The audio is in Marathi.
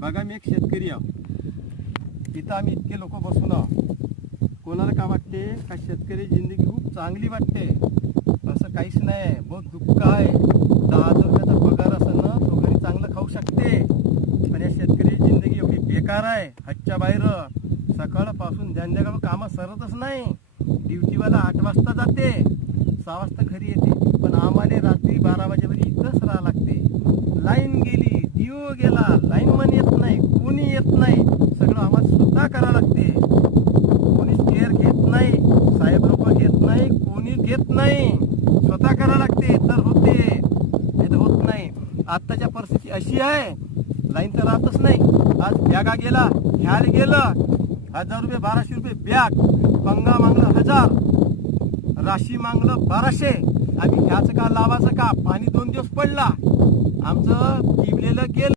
बघा मी एक शेतकरी आहो, इथं आम्ही इतके लोक बसून आहो. कोणाला का वाटते का शेतकरी जिंदगी खूप चांगली वाटते? असं काहीच नाही. बहुत दुःख आहे. 10,000 रुपयाचा पगार असं ना तो घरी चांगलं खाऊ शकते, पण या शेतकरी जिंदगी एवढी बेकार आहे. हातच्या बाहेर सकाळपासून संध्याकाळ कामं सरतच नाही. ड्युटीवाला 8 वाजता जाते, 6 वाजता घरी येते, पण आम्हाला रात्री 12 वाजेपर्यंत इथंच राहावं लागते. लाईन गेली, दिव गेला, लाईनमन येत नाही, कोणी येत नाही, सगळं आम्हाला स्वतः करावं लागते. कोणीच केअर घेत नाही, साहेब लोक घेत नाही, कोणी घेत नाही, स्वतः करावं लागते तर होते, नाही तर होत नाही. आत्ताच्या परिस्थिती अशी आहे, लाईन तर राहतच नाही. आज बॅगा गेला, ह्याला गेलं 1000 रुपये 1200 रुपये बॅग, पंगा मागलं 1000, राशी मागलं 1200. आम्ही ह्याचं का लावायचं का? पाणी 2 दिवस पडला, आमचं टिबलेलं गेलं.